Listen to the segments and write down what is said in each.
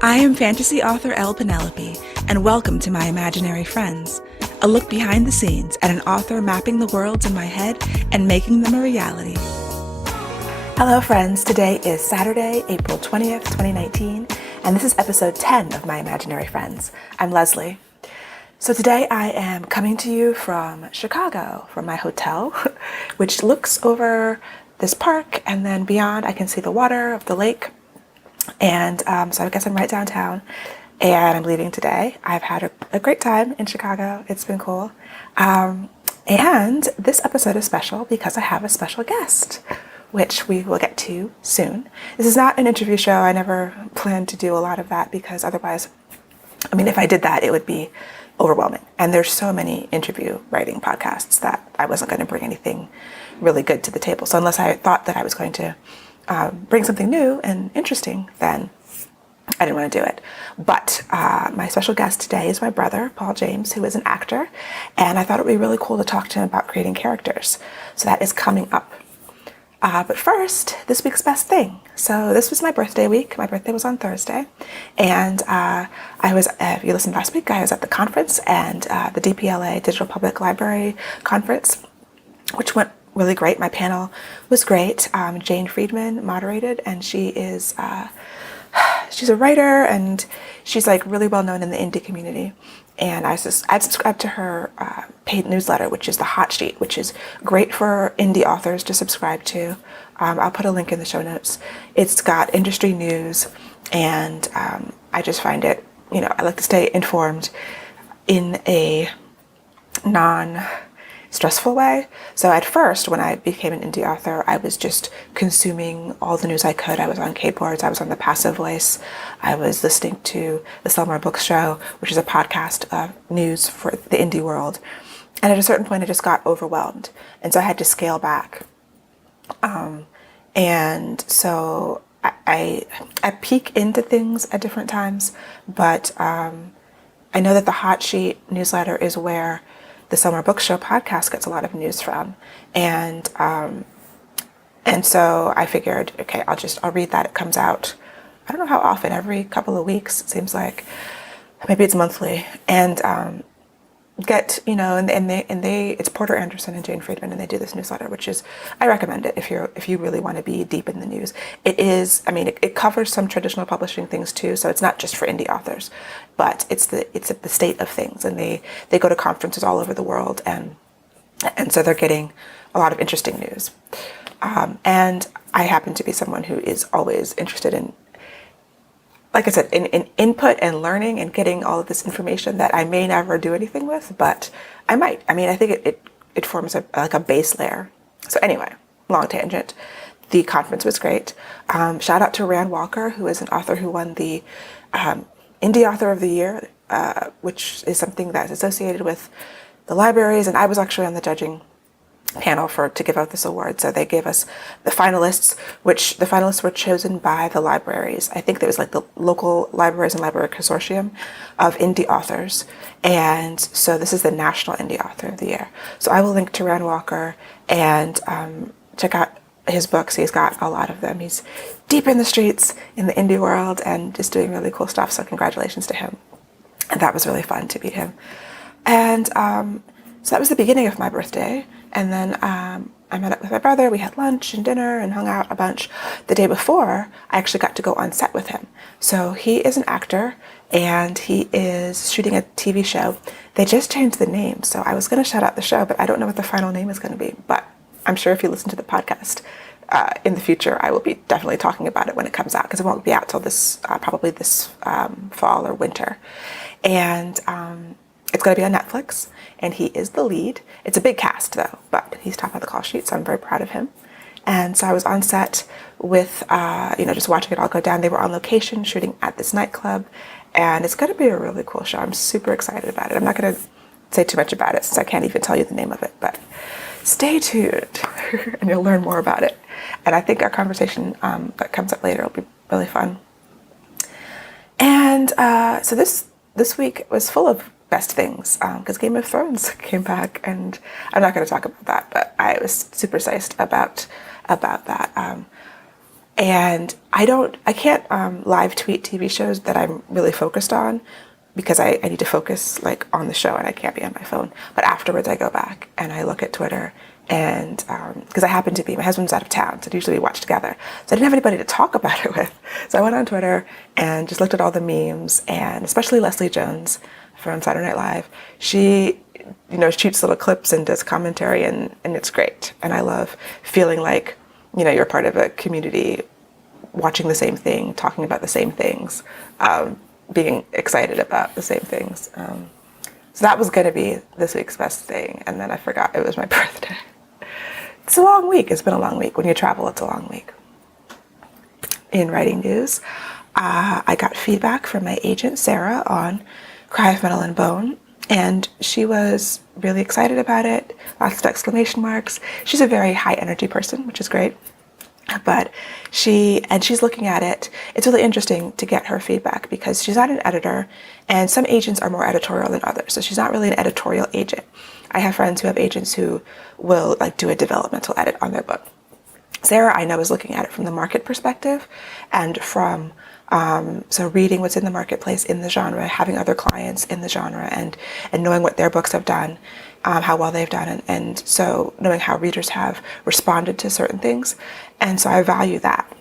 I am fantasy author Elle Penelope, and welcome to My Imaginary Friends, a look behind the scenes at an author mapping the worlds in my head and making them a reality. Hello friends, today is Saturday, April 20th, 2019, and this is episode 10 of My Imaginary Friends. I'm Leslie. So today I am coming to you from Chicago, from my hotel, which looks over this park, and then beyond I can see the water of the lake. And so I guess I'm right downtown, and I'm leaving today. I've had a great time in Chicago. It's been cool. And this episode is special because I have a special guest, which we will get to soon. This is not an interview show. I never planned to do a lot of that because otherwise, if I did that, it would be overwhelming. And there's so many interview writing podcasts that I wasn't going to bring anything really good to the table. So unless I thought that I was going to bring something new and interesting, then I didn't want to do it. But my special guest today is my brother, Paul James, who is an actor, and I thought it would be really cool to talk to him about creating characters. So that is coming up. But first, this week's best thing. So this was my birthday week. My birthday was on Thursday, and I was, if you listened last week, I was at the conference, and the DPLA, Digital Public Library Conference, which went really great. My panel was great. Jane Friedman moderated, and she is she's a writer, and she's like really well known in the indie community. And I'd subscribed to her paid newsletter, which is the Hot Sheet, which is great for indie authors to subscribe to. I'll put a link in the show notes. It's got industry news, and I just find it, I like to stay informed in a non-stressful way. So at first, when I became an indie author, I was just consuming all the news I could. I was on Kboards, I was on The Passive Voice, I was listening to the Sell More Books Show, which is a podcast of news for the indie world. And at a certain point, I just got overwhelmed. And so I had to scale back. And so I peek into things at different times, but I know that the Hot Sheet newsletter is where the Summer Book Show podcast gets a lot of news from. And so I figured, okay, I'll read that. It comes out, I don't know how often, every couple of weeks, it seems like. Maybe it's monthly. And get, and they it's Porter Anderson and Jane Friedman, and they do this newsletter, which is, I recommend it if you really want to be deep in the news. It is, it covers some traditional publishing things too, so it's not just for indie authors, but it's the state of things, and they go to conferences all over the world, and so they're getting a lot of interesting news. And I happen to be someone who is always interested in, like I said, in input and learning and getting all of this information that I may never do anything with, but I might. I think it forms a base layer. So anyway, long tangent. The conference was great. Shout out to Rand Walker, who is an author who won the Indie Author of the Year, which is something that's associated with the libraries. And I was actually on the judging panel to give out this award. So they gave us the finalists, which the finalists were chosen by the libraries. I think there was like the local libraries and library consortium of indie authors. And so this is the National Indie Author of the Year. So I will link to Rand Walker and check out his books. He's got a lot of them. He's deep in the streets in the indie world and just doing really cool stuff. So congratulations to him. And that was really fun to meet him. And so that was the beginning of my birthday. And then I met up with my brother. We had lunch and dinner and hung out a bunch. The day before, I actually got to go on set with him. So he is an actor, and he is shooting a TV show. They just changed the name. So I was going to shout out the show, but I don't know what the final name is going to be. But I'm sure if you listen to the podcast in the future, I will be definitely talking about it when it comes out, because it won't be out till probably this fall or winter. And it's going to be on Netflix, and he is the lead. It's a big cast, though, but he's top of the call sheet, so I'm very proud of him. And so I was on set with, just watching it all go down. They were on location shooting at this nightclub, and it's going to be a really cool show. I'm super excited about it. I'm not going to say too much about it since I can't even tell you the name of it, but stay tuned, and you'll learn more about it. And I think our conversation that comes up later will be really fun. And so this week was full of best things, because Game of Thrones came back, and I'm not going to talk about that, but I was super psyched about that. And I can't live tweet TV shows that I'm really focused on because I need to focus like on the show and I can't be on my phone. But afterwards I go back and I look at Twitter and because my husband's out of town, so usually we watch together. So I didn't have anybody to talk about it with. So I went on Twitter and just looked at all the memes, and especially Leslie Jones from Saturday Night Live. She, shoots little clips and does commentary, and it's great. And I love feeling like, you're part of a community watching the same thing, talking about the same things, being excited about the same things. So that was going to be this week's best thing. And then I forgot it was my birthday. It's a long week. It's been a long week. When you travel, it's a long week. In writing news, I got feedback from my agent, Sarah, on Cry of Metal and Bone. And she was really excited about it. Lots of exclamation marks. She's a very high energy person, which is great. But she's looking at it. It's really interesting to get her feedback because she's not an editor, and some agents are more editorial than others. So she's not really an editorial agent. I have friends who have agents who will do a developmental edit on their book. Sarah, I know, is looking at it from the market perspective and from so reading what's in the marketplace in the genre, having other clients in the genre, and knowing what their books have done, how well they've done, and so knowing how readers have responded to certain things. And so I value that.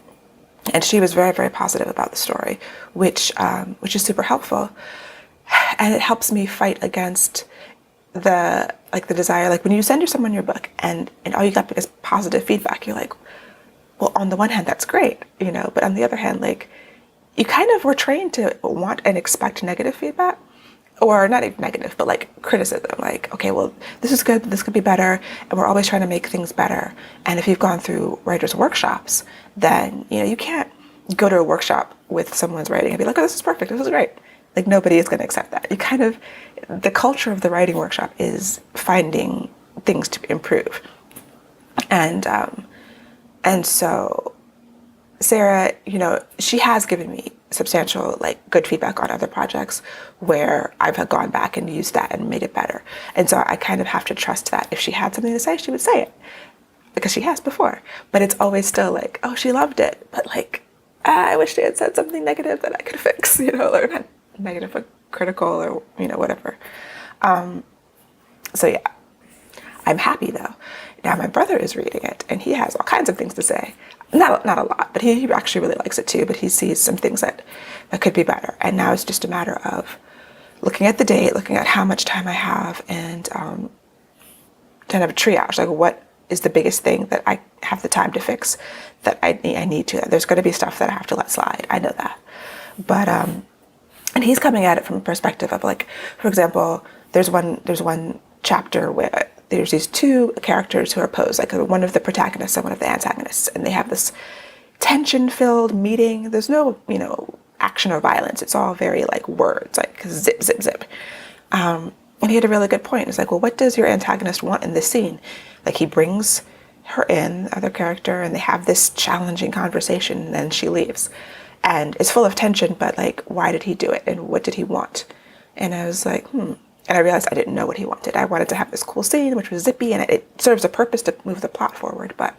And she was very, very positive about the story, which is super helpful. And it helps me fight against the desire, when you send someone your book and all you got is positive feedback, you're like, well, on the one hand, that's great, but on the other hand, you kind of were trained to want and expect negative feedback, or not even negative, but criticism. Okay, well, this is good, this could be better, and we're always trying to make things better. And if you've gone through writers' workshops, then you can't go to a workshop with someone's writing and be like, oh, this is perfect, this is great. Nobody is going to accept that. The culture of the writing workshop is finding things to improve, and so Sarah, she has given me substantial, good feedback on other projects where I've gone back and used that and made it better. And so I kind of have to trust that if she had something to say, she would say it, because she has before. But it's always still oh, she loved it, but I wish she had said something negative that I could fix, or not negative, but critical, or, whatever. So yeah, I'm happy though. Now my brother is reading it and he has all kinds of things to say. Not a lot, but he actually really likes it too, but he sees some things that could be better. And now it's just a matter of looking at the date, looking at how much time I have, and kind of a triage, what is the biggest thing that I have the time to fix, that I need to. There's going to be stuff that I have to let slide. I know that. But, and he's coming at it from a perspective of for example, there's one chapter where there's these two characters who are opposed, one of the protagonists and one of the antagonists, and they have this tension-filled meeting. There's no, action or violence. It's all very words, zip, zip, zip. And he had a really good point. It's well, what does your antagonist want in this scene? He brings her in, the other character, and they have this challenging conversation, and then she leaves. And it's full of tension, but why did he do it? And what did he want? And I was And I realized I didn't know what he wanted. I wanted to have this cool scene, which was zippy, and it serves a purpose to move the plot forward. But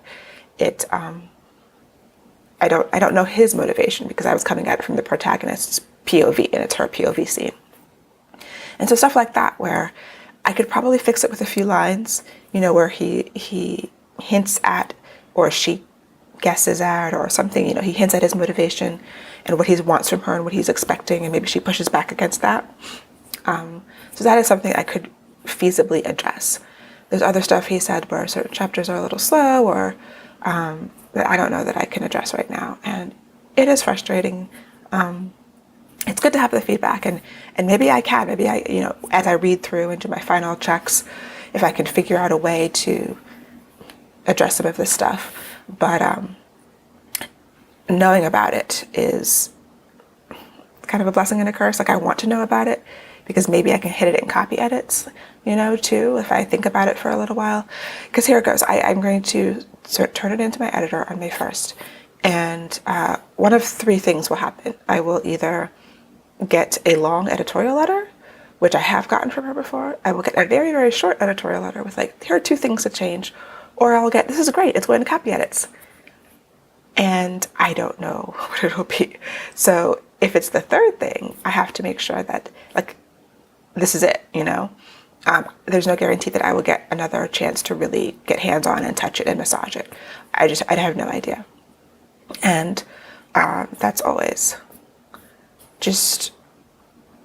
I don't know his motivation, because I was coming at it from the protagonist's POV, and it's her POV scene. And so stuff like that, where I could probably fix it with a few lines, where he hints at, or she guesses at, or something. He hints at his motivation and what he wants from her and what he's expecting, and maybe she pushes back against that. So that is something I could feasibly address. There's other stuff he said where certain chapters are a little slow, or that I don't know that I can address right now. And it is frustrating. It's good to have the feedback, and maybe I can, as I read through and do my final checks, if I can figure out a way to address some of this stuff. But knowing about it is kind of a blessing and a curse. I want to know about it, because maybe I can hit it in copy edits, too, if I think about it for a little while. Because here it goes. I'm going to turn it into my editor on May 1st. And one of three things will happen. I will either get a long editorial letter, which I have gotten from her before. I will get a very, very short editorial letter with here are two things to change. Or I'll get, this is great, it's going to copy edits. and I don't know what it'll be. So if it's the third thing, I have to make sure that, like, this is it, you know? There's no guarantee that I will get another chance to really get hands-on and touch it and massage it. I have no idea. And that's always just,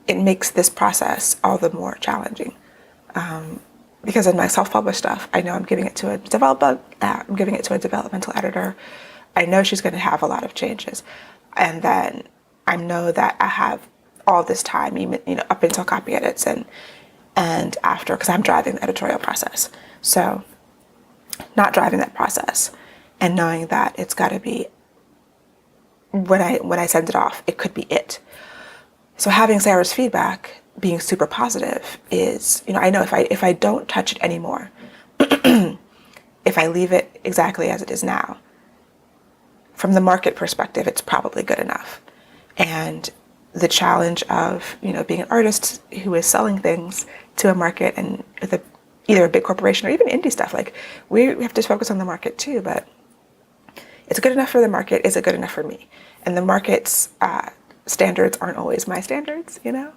it makes this process all the more challenging. Because in my self-published stuff, I know I'm giving it to a developmental editor. I know she's going to have a lot of changes. And then I know that I have all this time, even, you know, up until copy edits and after, because I'm driving the editorial process. So not driving that process and knowing that it's got to be, when I send it off, it could be it. So having Sarah's feedback being super positive is, you know, I know if I don't touch it anymore, if I leave it exactly as it is now, from the market perspective, it's probably good enough. And the challenge of, you know, being an artist who is selling things to a market and with either a big corporation or even indie stuff, like we have to focus on the market too, but it's good enough for the market. Is it good enough for me? And the market's standards aren't always my standards, you know?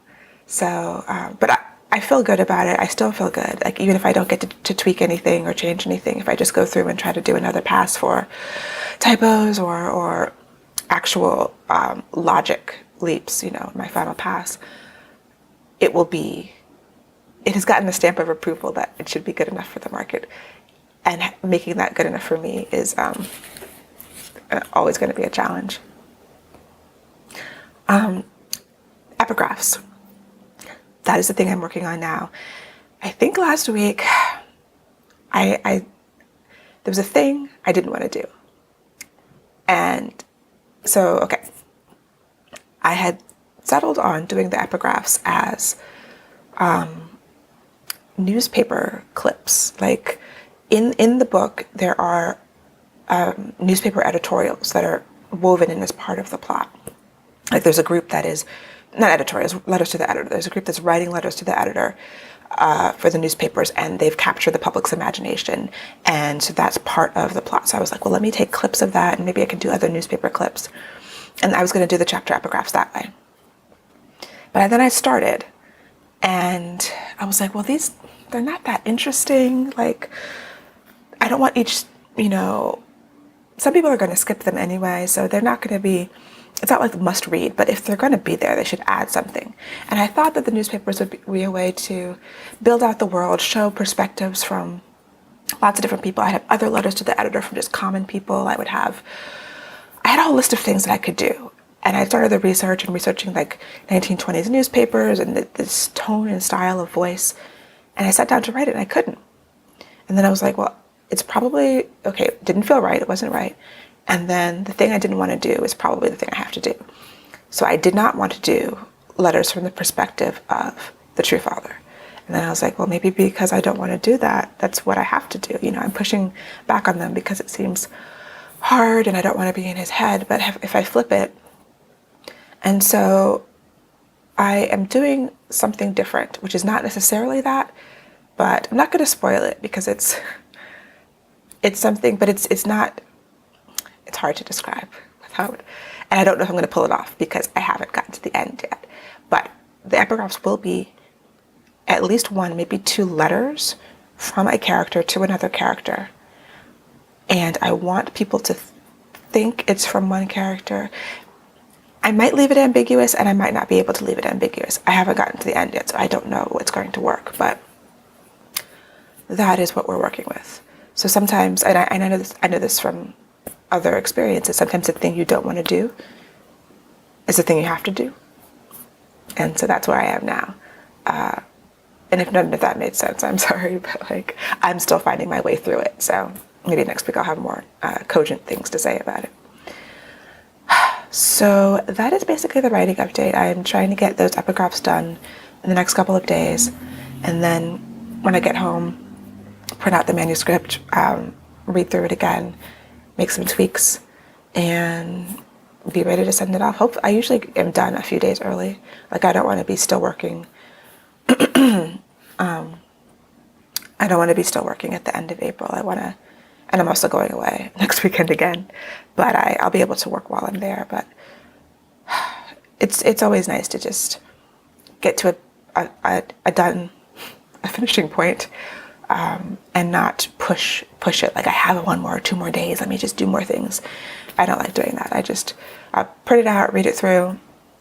So, but I feel good about it. I still feel good. Like, even if I don't get to tweak anything or change anything, if I just go through and try to do another pass for typos or actual logic leaps, you know, my final pass, it has gotten the stamp of approval that it should be good enough for the market. And making that good enough for me is always going to be a challenge. Epigraphs. That is the thing I'm working on now. I think last week, there was a thing I didn't want to do. And so, okay, I had settled on doing the epigraphs as newspaper clips. Like, in the book, there are newspaper editorials that are woven in as part of the plot. Like, there's a group that is, not editorials, letters to the editor. There's a group that's writing letters to the editor for the newspapers, and they've captured the public's imagination. And so that's part of the plot. So I was like, well, let me take clips of that, and maybe I can do other newspaper clips. And I was going to do the chapter epigraphs that way. But then I started, and I was like, well, they're not that interesting. Like, I don't want each, you know, some people are going to skip them anyway, so they're not going to be, it's not like must read, but if they're going to be there, they should add something. And I thought that the newspapers would be a way to build out the world, show perspectives from lots of different people. I had other letters to the editor from just common people. I had a whole list of things that I could do. And I started the research and researching like 1920s newspapers and this tone and style of voice. And I sat down to write it and I couldn't. And then I was like, well, it's probably, okay, it didn't feel right. It wasn't right. And then the thing I didn't want to do is probably the thing I have to do. So I did not want to do letters from the perspective of the true father. And then I was like, well, maybe because I don't want to do that, that's what I have to do. You know, I'm pushing back on them because it seems hard and I don't want to be in his head. But if I flip it, and so I am doing something different, which is not necessarily that, but I'm not going to spoil it because it's something, but it's not, it's hard to describe without, and I don't know if I'm going to pull it off because I haven't gotten to the end yet. But the epigraphs will be at least one, maybe two letters from a character to another character. And I want people to think it's from one character. I might leave it ambiguous and I might not be able to leave it ambiguous. I haven't gotten to the end yet, so I don't know what's going to work, but that is what we're working with. So sometimes, and I know this from other experiences, sometimes the thing you don't want to do is the thing you have to do. And so that's where I am now. And if none of that made sense, I'm sorry, but like, I'm still finding my way through it. So maybe next week I'll have more cogent things to say about it. So that is basically the writing update. I am trying to get those epigraphs done in the next couple of days. And then when I get home, print out the manuscript, read through it again, make some tweaks, and be ready to send it off. I usually am done a few days early. Like, I don't want to be still working. I don't want to be still working at the end of April. I want to And I'm also going away next weekend again, but I'll be able to work while I'm there. But it's always nice to just get to a finishing point, and not push it like I have 1 more or 2 more days. Let me just do more things. I don't like doing that. I print it out, read it through,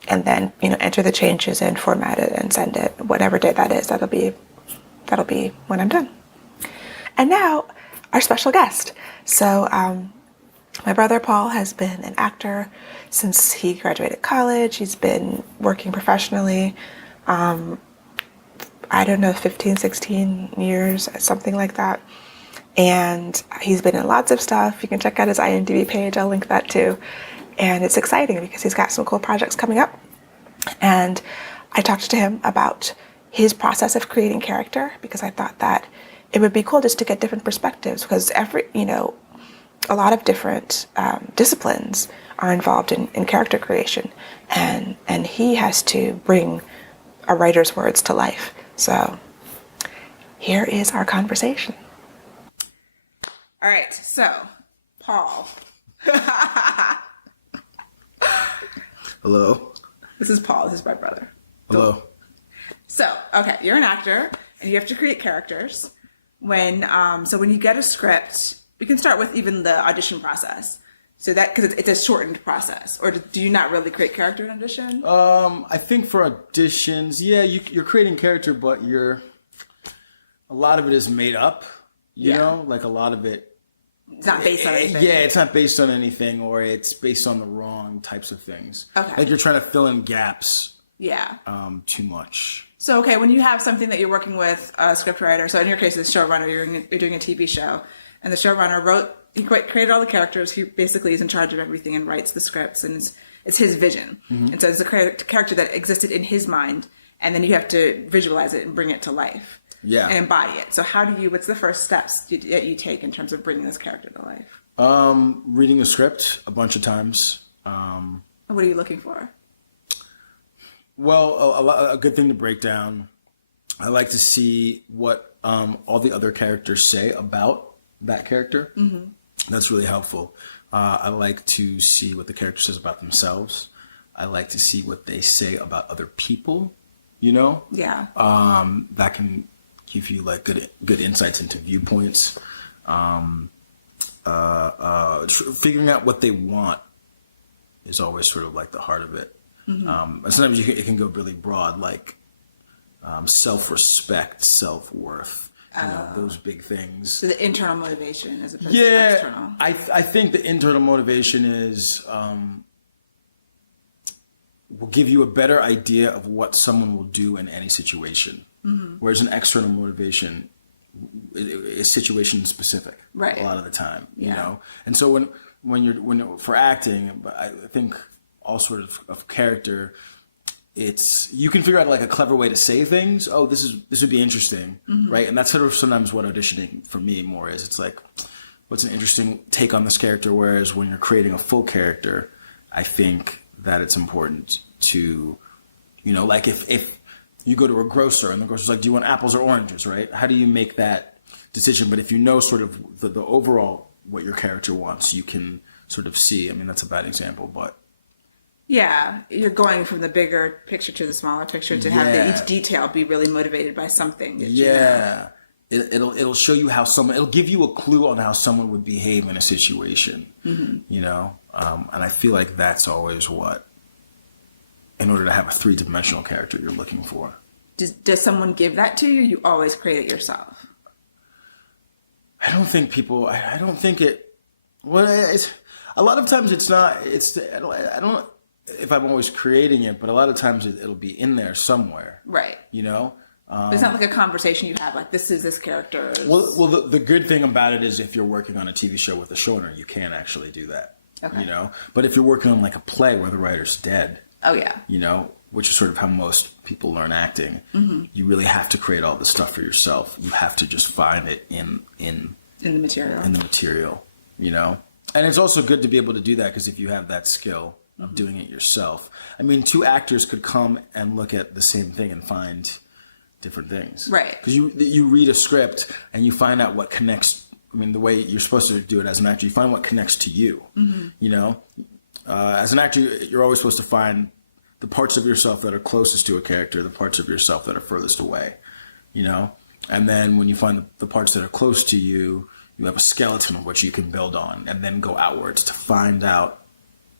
and then enter the changes and format it and send it. Whatever day that is, that'll be when I'm done. And now our special guest. So my brother Paul has been an actor since he graduated college. He's been working professionally. I don't know, 15, 16 years, something like that. And he's been in lots of stuff. You can check out his IMDb page. I'll link that too. And it's exciting because he's got some cool projects coming up. And I talked to him about his process of creating character, because I thought that it would be cool just to get different perspectives, because a lot of different disciplines are involved in character creation. And he has to bring a writer's words to life. So here is our conversation. All right, so Paul. Hello. This is Paul. This is my brother. Hello. So, okay, you're an actor and you have to create characters. So when you get a script, we can start with even the audition process. So that, because it's a shortened process, or do you not really create character in audition? I think for auditions, yeah, you're creating character, but a lot of it is made up. You know, like a lot of it. It's not based on anything. Yeah, it's not based on anything, or it's based on the wrong types of things. Okay. Like you're trying to fill in gaps. Yeah. Too much. So, okay, when you have something that you're working with a scriptwriter, so in your case, the showrunner, you're doing a TV show, and the showrunner he created all the characters. He basically is in charge of everything and writes the scripts, and it's his vision. Mm-hmm. And so it's a character that existed in his mind, and then you have to visualize it and bring it to life. Yeah. And embody it. So what's the first steps that you take in terms of bringing this character to life? Reading the script a bunch of times. What are you looking for? Well, a good thing to break down. I like to see what all the other characters say about that character. Mm-hmm. That's really helpful. I like to see what the character says about themselves. I like to see what they say about other people, Yeah. That can give you like good insights into viewpoints. Figuring out what they want is always sort of like the heart of it. Mm-hmm. And sometimes it can go really broad, like self-respect, self-worth, those big things. So the internal motivation as opposed to external. I think the internal motivation is will give you a better idea of what someone will do in any situation. Mm-hmm. Whereas an external motivation is situation specific, right? A lot of the time, And so when you're for acting, I think all sort of character, you can figure out like a clever way to say things. Oh, this would be interesting, mm-hmm. right? And that's sort of sometimes what auditioning for me more is. It's like, what's an interesting take on this character? Whereas when you're creating a full character, I think that it's important to, like if you go to a grocer and the grocer's like, do you want apples or oranges, right? How do you make that decision? But if you know sort of the overall what your character wants, you can sort of see. I mean, that's a bad example, but. Yeah, you're going from the bigger picture to the smaller picture to have each detail be really motivated by something. It'll show you how it'll give you a clue on how someone would behave in a situation, mm-hmm. And I feel like that's always what, in order to have a 3-dimensional character, you're looking for. Does someone give that to you? You always create it yourself? I don't think it. Well, a lot of times it's not. I don't. If I'm always creating it, but a lot of times it'll be in there somewhere. Right. It's not like a conversation you have, like, this is this character. Well, the good thing about it is if you're working on a TV show with a showrunner, you can actually do that. Okay. But if you're working on like a play where the writer's dead. Oh, yeah. Which is sort of how most people learn acting. Mm-hmm. You really have to create all the stuff for yourself. You have to just find it in the material. In the material, And it's also good to be able to do that because if you have that skill of mm-hmm. doing it yourself. I mean, 2 actors could come and look at the same thing and find different things. Right. Because you read a script and you find out what connects I mean, the way you're supposed to do it as an actor, you find what connects to you. You know, as an actor, you're always supposed to find the parts of yourself that are closest to a character, the parts of yourself that are furthest away. You know, and then when you find the parts that are close to you, you have a skeleton of which you can build on, and then go outwards to find out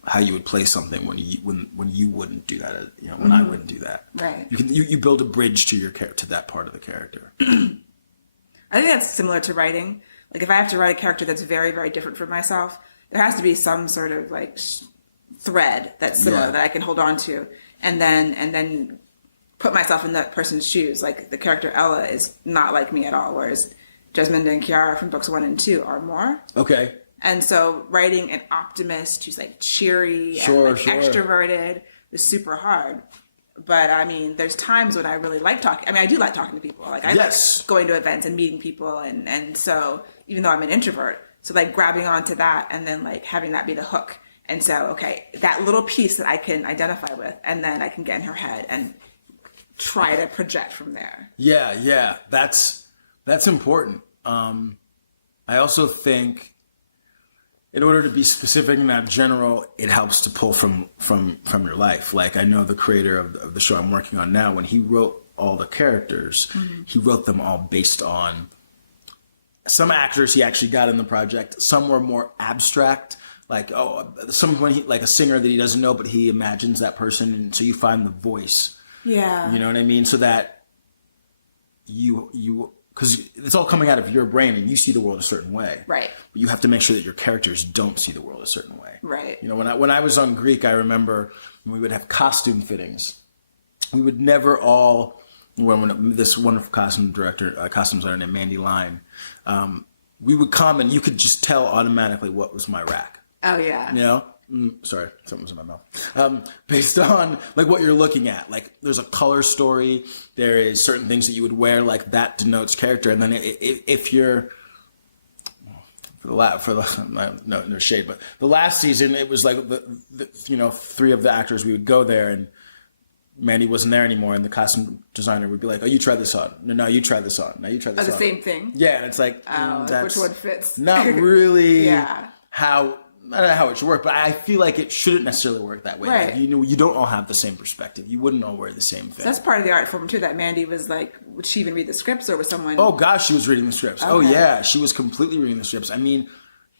how you would play something when you wouldn't do that. You know, when I wouldn't do that. Right. You build a bridge to to that part of the character. I think that's similar to writing. Like if I have to write a character that's very, very different from myself, there has to be some sort of like thread that's similar that I can hold on to, and then put myself in that person's shoes. Like the character Ella is not like me at all, whereas Jesmond and Kiara from books 1 and 2 are more. Okay. And so writing an optimist who's like cheery and like extroverted is super hard. But I mean, there's times when I really like talking. I mean, I do like talking to people. Like I like going to events and meeting people. And so even though I'm an introvert, so like grabbing onto that and then like having that be the hook. And so, okay, that little piece that I can identify with, and then I can get in her head and try to project from there. Yeah. That's important. I also think in order to be specific and not general, it helps to pull from your life. Like I know the creator of the show I'm working on now, when he wrote all the characters, he wrote them all based on some actors he actually got in the project. Some were more abstract, like like a singer that he doesn't know, but he imagines that person, and so you find the voice. Yeah, you know what I mean. So that you. Because it's all coming out of your brain and you see the world a certain way. Right. But you have to make sure that your characters don't see the world a certain way. Right. You know, when I was on Greek, I remember when we would have costume fittings. We would never all, when this wonderful costume designer named Mandy Line, we would come and you could just tell automatically what was my rack. Oh, yeah. You know? Sorry, something was in my mouth. Based on like what you're looking at, like there's a color story. There is certain things that you would wear, like that denotes character. And then if you're no shade, but the last season it was like the 3 of the actors, we would go there and Mandy wasn't there anymore, and the costume designer would be like, "Oh, you try this on. No, you try this on. Now you try this on." The same thing. Yeah, and it's like, which one fits? Not really. I don't know how it should work, but I feel like it shouldn't necessarily work that way. Right. Like, you don't all have the same perspective. You wouldn't all wear the same thing. So that's part of the art form too, that Mandy was like, would she even read the scripts, or was someone... Oh gosh, she was reading the scripts. Okay. Oh yeah, she was completely reading the scripts. I mean,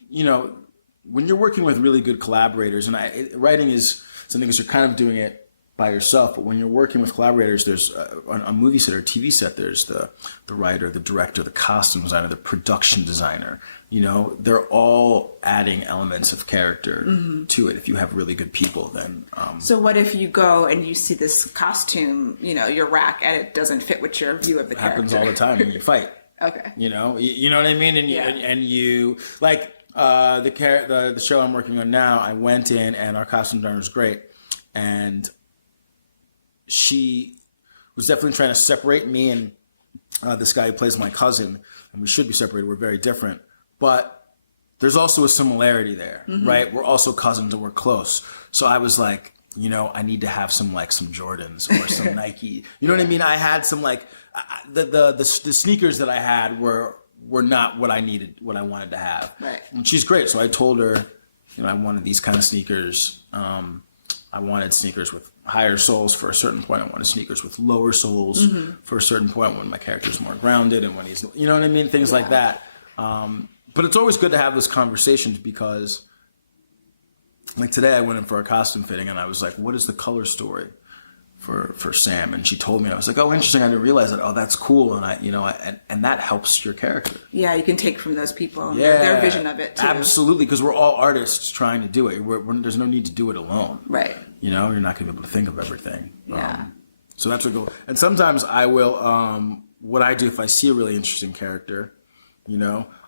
when you're working with really good collaborators, and writing is something because you're kind of doing it by yourself, but when you're working with collaborators, there's on a movie set or TV set, there's the writer, the director, the costume designer, the production designer. They're all adding elements of character to it. If you have really good people, then... So what if you go and you see this costume, your rack, and it doesn't fit with your view of the character? Happens all the time when you fight. Okay. You know what I mean? And you like the show I'm working on now, I went in and our costume designer was great. And she was definitely trying to separate me and this guy who plays my cousin, and we should be separated. We're very different, but there's also a similarity there, right? We're also cousins and we're close. So I was like, I need to have some Jordans or some Nike. You know what I mean? I had some the sneakers that I had were not what I needed, what I wanted to have. Right. And she's great. So I told her, I wanted these kind of sneakers. I wanted sneakers with higher soles for a certain point. I wanted sneakers with lower soles for a certain point when my character's more grounded and when he's, you know what I mean? Things like that. But it's always good to have those conversations because like today I went in for a costume fitting and I was like, what is the color story for Sam? And she told me, and I was like, oh, interesting. I didn't realize that. Oh, that's cool. And and that helps your character. Yeah. You can take from those people their vision of it too. Absolutely. Because we're all artists trying to do it. There's no need to do it alone. Right. You're not going to be able to think of everything. Yeah. So that's what goes. And sometimes I will, what I do if I see a really interesting character,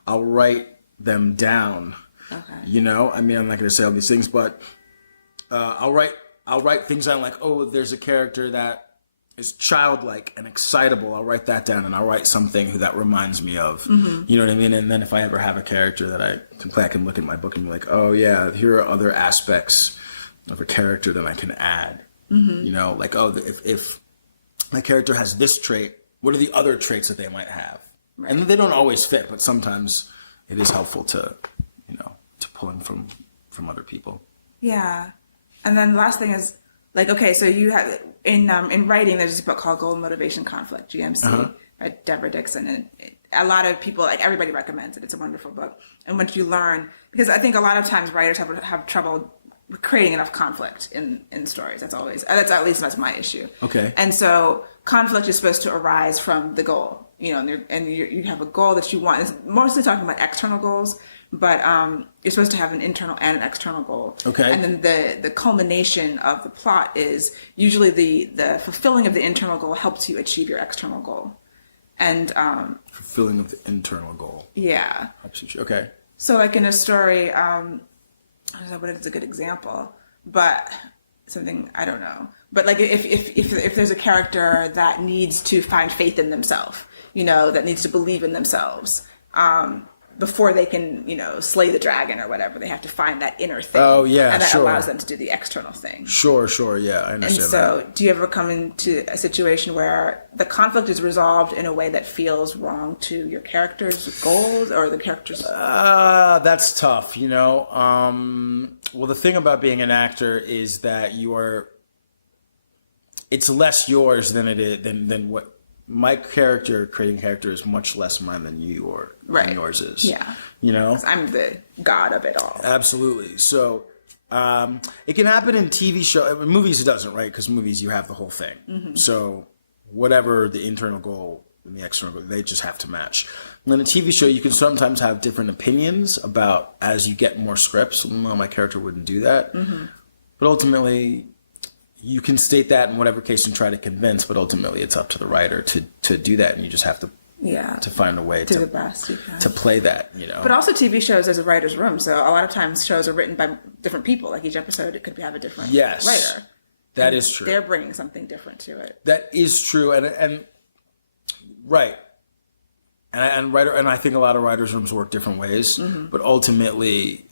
I'll write them down. Okay. I mean, I'm not going to say all these things, but I'll write things down like, oh, there's a character that is childlike and excitable. I'll write that down and I'll write something that reminds me of, you know what I mean? And then if I ever have a character that I can play, I can look at my book and be like, oh yeah, here are other aspects of a character that I can add. Like, oh, if my character has this trait, what are the other traits that they might have? Right. And they don't always fit, but sometimes it is helpful to, to pulling from other people. Yeah. And then the last thing is, like, okay, so you have, in writing, there's this book called Goal Motivation Conflict, GMC, by Deborah Dixon. And a lot of people, like, everybody recommends it. It's a wonderful book. And once you learn, because I think a lot of times writers have trouble creating enough conflict in stories. That's at least my issue. Okay. And so conflict is supposed to arise from the goal, and you have a goal that you want. It's mostly talking about external goals, but you're supposed to have an internal and an external goal. Okay. And then the culmination of the plot is usually the fulfilling of the internal goal helps you achieve your external goal. And fulfilling of the internal goal. Yeah. Okay. So, like in a story, I don't know what is a good example, but something I don't know. But like if there's a character that needs to find faith in themselves, that needs to believe in themselves, before they can, slay the dragon or whatever, they have to find that inner thing. Oh yeah, and that allows them to do the external thing. Sure, yeah, I understand. And so, do you ever come into a situation where the conflict is resolved in a way that feels wrong to your character's goals or the character's? That's tough, Well, the thing about being an actor is that it's less yours than it is than what. My creating character is much less mine than than yours is. Yeah. 'Cause I'm the god of it all. Absolutely. So, it can happen in TV show, movies it doesn't, right? Because movies, you have the whole thing. Mm-hmm. So whatever the internal goal and the external goal, they just have to match. And in a TV show, you can sometimes have different opinions about, as you get more scripts, well, my character wouldn't do that. Mm-hmm. But ultimately, you can state that in whatever case and try to convince, but ultimately it's up to the writer to do that, and you just have to to find a way do the best you can to play that, But also TV shows, there's a writer's room, so a lot of times shows are written by different people. Like each episode, it could have a different writer. That is true. They're bringing something different to it. That is true, and right. And I think a lot of writers' rooms work different ways, but ultimately,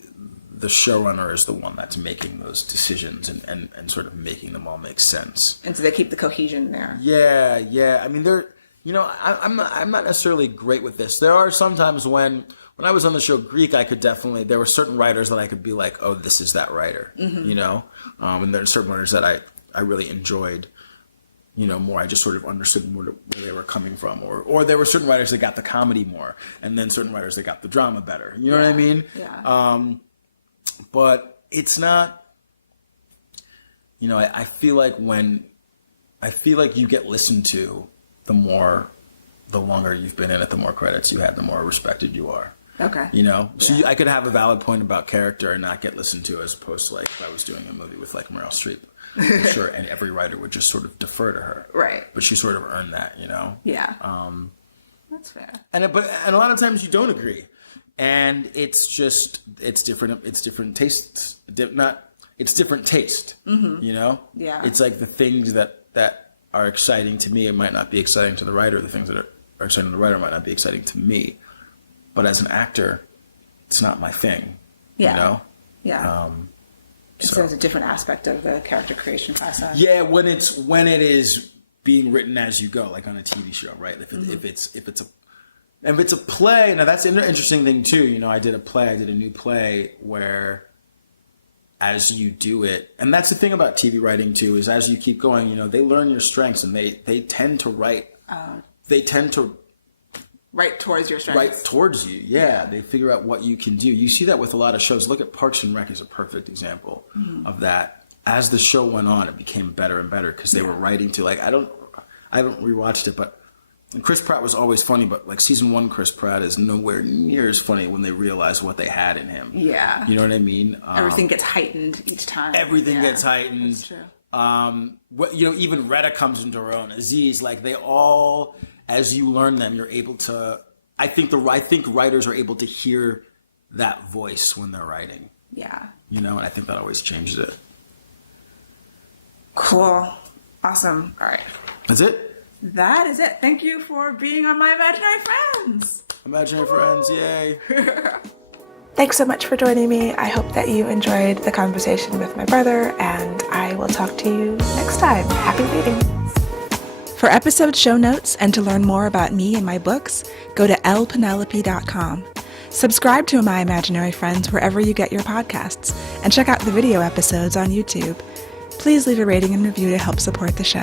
the showrunner is the one that's making those decisions and sort of making them all make sense. And so they keep the cohesion there. Yeah. I mean, I'm not necessarily great with this. There are some times when I was on the show Greek, there were certain writers that I could be like, oh, this is that writer, and there are certain writers that I really enjoyed, more. I just sort of understood more where they were coming from, or there were certain writers that got the comedy more, and then certain writers that got the drama better. You know what I mean? Yeah. But it's not, I feel like you get listened to, the longer you've been in it, the more credits you have, the more respected you are. Okay. So I could have a valid point about character and not get listened to, as opposed to like if I was doing a movie with like Meryl Streep. I'm sure, and every writer would just sort of defer to her. Right. But she sort of earned that, Yeah. That's fair. And a lot of times you don't agree. And it's different. It's different tastes. It's different taste. Mm-hmm. Yeah. It's like the things that are exciting to me, it might not be exciting to the writer. The things that are exciting to the writer might not be exciting to me. But as an actor, it's not my thing. Yeah. Yeah. So there's a different aspect of the character creation process. Yeah, when it is being written as you go, like on a TV show, right? If it's a play, now that's an interesting thing too. I did a new play where as you do it, and that's the thing about TV writing too, is as you keep going, they learn your strengths and they tend to write. They tend to write towards your strengths. Right towards you, yeah. They figure out what you can do. You see that with a lot of shows. Look at Parks and Rec is a perfect example of that. As the show went on, it became better and better because they were writing to I haven't rewatched it, but Chris Pratt was always funny, but like season 1 Chris Pratt is nowhere near as funny when they realize what they had in him. Yeah. You know what I mean? Everything gets heightened each time. Everything gets heightened. That's true. Even Retta comes into her own. Aziz, like they all, as you learn them, you're able to, I think writers are able to hear that voice when they're writing. Yeah. And I think that always changes it. Cool. Awesome. All right. That's it? That is it. Thank you for being on my Imaginary Friends. Imaginary Friends, yay. Thanks so much for joining me. I hope that you enjoyed the conversation with my brother, and I will talk to you next time. Happy reading. For episode show notes and to learn more about me and my books, go to lpenelope.com. Subscribe to My Imaginary Friends wherever you get your podcasts, and check out the video episodes on YouTube. Please leave a rating and review to help support the show.